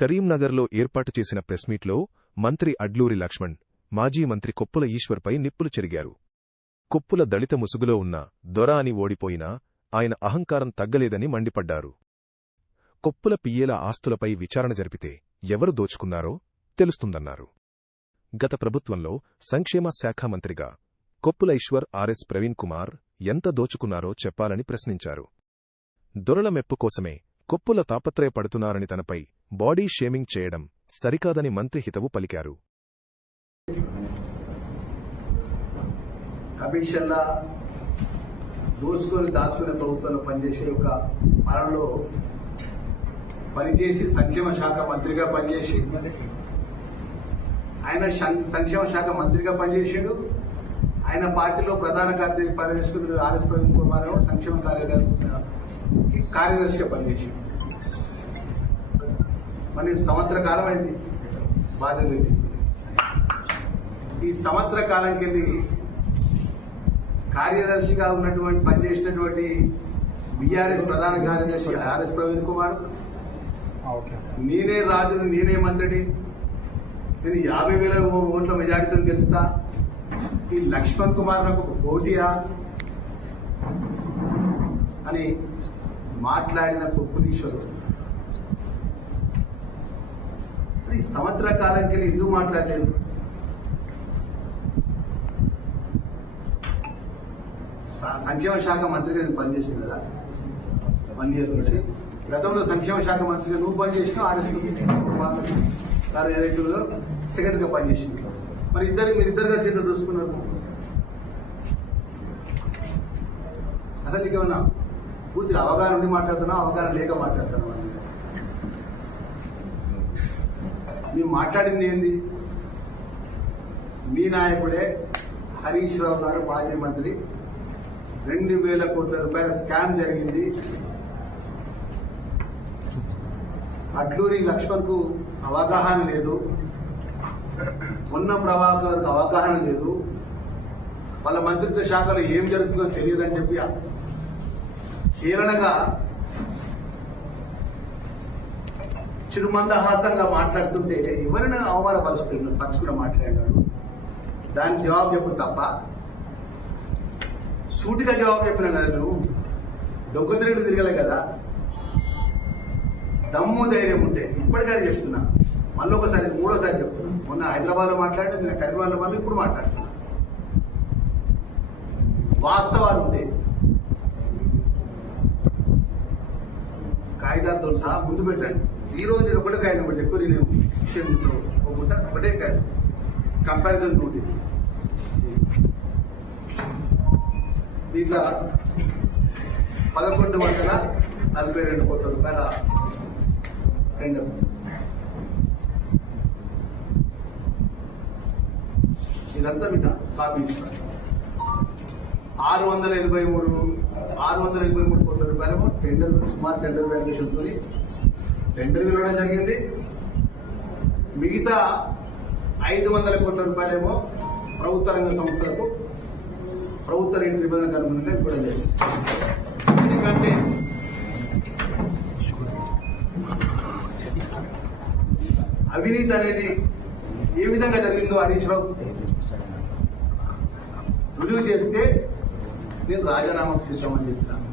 కరీంనగర్లో ఏర్పాటు చేసిన ప్రెస్మీట్లో మంత్రి అడ్లూరి లక్ష్మణ్, మాజీ మంత్రి కొప్పుల ఈశ్వర్పై నిప్పులు చెరిగారు. కొప్పుల దళిత ముసుగులో ఉన్న దొర అని ఓడిపోయినా ఆయన అహంకారం తగ్గలేదని మండిపడ్డారు. కొప్పుల పియ్యేల ఆస్తులపై విచారణ జరిపితే ఎవరు దోచుకున్నారో తెలుస్తుందన్నారు. గత ప్రభుత్వంలో సంక్షేమ శాఖ మంత్రిగా కొప్పుల ఈశ్వర్ ఆర్ఎస్ ప్రవీణ్ కుమార్ ఎంత దోచుకున్నారో చెప్పాలని ప్రశ్నించారు. దొరల మెప్పు కోసమే కొప్పుల తాపత్రయపడుతున్నారని తనపై బాడీ షేమింగ్ చేయడం సరికాదని మంత్రి హితవు పలికారు. కమిషన్లా దోసుకొని దాచుకునే ప్రభుత్వంలో పనిచేసే ఒక మరణంలో పనిచేసి సంక్షేమ శాఖ మంత్రిగా పనిచేసి ఆయన సంక్షేమ శాఖ మంత్రిగా పనిచేసాడు. ఆయన పార్టీలో ప్రధాన కార్యదర్శి ఆర్ఎస్ ప్రవీణ్ కుమార్ సంక్షేమ కార్యదర్శిగా పనిచేసాడు. మరి సంవత్సర కాలం అయింది బాధ్యత తీసుకుని. ఈ సంవత్సర కాలంకి వెళ్ళి కార్యదర్శిగా ఉన్నటువంటి పనిచేసినటువంటి బీఆర్ఎస్ ప్రధాన కార్యదర్శి ఆర్ఎస్ ప్రవీణ్ కుమార్, నేనే రాజును నేనే మంత్రిని, నేను 50,000 ఓట్ల మెజార్టీతో గెలుస్తా, ఈ లక్ష్మణ్ కుమార్ నాకు ఒక పోటీయా అని మాట్లాడిన కొప్పులీశ్వరుడు ఈ సంవత్సర కాలంకి వెళ్ళి ఎందుకు మాట్లాడలేదు? సంక్షేమ శాఖ మంత్రిగా నేను పనిచేసాను కదా 1 year నుంచి. గతంలో సంక్షేమ శాఖ మంత్రిగా నువ్వు పనిచేసినా ఆర్ఎస్ కార్యదర్శులుగా సెకండ్ గా పనిచేసింది. మరి మీరిద్దరుగా చేతులు చూసుకున్నారు. అసలు నీకేమన్నా పూర్తిగా అవగాహన ఉండి మాట్లాడుతున్నావు, అవగాహన లేక మాట్లాడుతున్నావు? మేము మాట్లాడింది ఏంది? మీ నాయకుడే హరీష్ రావు గారు మాజీ మంత్రి 2,000 కోట్ల రూపాయల స్కామ్ జరిగింది. అడ్లూరి లక్ష్మణ్ కు అవగాహన లేదు, ఉన్న ప్రభాకర్ అవగాహన లేదు, వాళ్ళ మంత్రిత్వ శాఖలో ఏం జరుగుతుందో తెలియదని చెప్పి హేళనగా చిరుమందహాసంగా మాట్లాడుతుంటే ఎవరైనా అవమానపరుస్తున్నాడు, పంచుకుని మాట్లాడినాడు. దానికి జవాబు చెప్పు తప్ప సూటిగా జవాబు చెప్పినా కదా. నువ్వు డొక్క తిరగలే కదా. దమ్ము ధైర్యం ఉంటే ఇప్పటికైనా చెప్తున్నా, మళ్ళీ ఒకసారి మూడోసారి చెప్తున్నా. మొన్న హైదరాబాద్ లో మాట్లాడితే నేను కరీంనగర్ మళ్ళీ ఇప్పుడు మాట్లాడుతున్నా. వాస్తవాలు ఉంటే కాగితాలతో సహా ముందు పెట్టండి. ఈ రోజు నేను ఒకటే కాగితం పెడితే ఎక్కువ నేను విషయం పోకుండా ఒకటే కాగితం కంపారిజన్ డ్యూటీ. దీంట్లో 1,142 కోట్ల రూపాయల టెండర్. ఇదంతా మీద కాపీ ఇస్తారు. 683 కోట్ల రూపాయలేమో టెండర్, సుమారు టెండర్ వాల్యుయేషన్తో టెండర్ ఇవ్వడం జరిగింది. మిగతా 500 కోట్ల రూపాయలేమో ప్రభుత్వ రంగ సంస్థలకు ప్రభుత్వ రేటు నిబంధనకు అనుగుణంగా ఇవ్వడం జరిగింది. ఎందుకంటే అవినీతి అనేది ఏ విధంగా జరిగిందో హరీష్ రావు రుజువు చేస్తే నేను రాజీనామాకు సిద్ధమని చెప్తాను.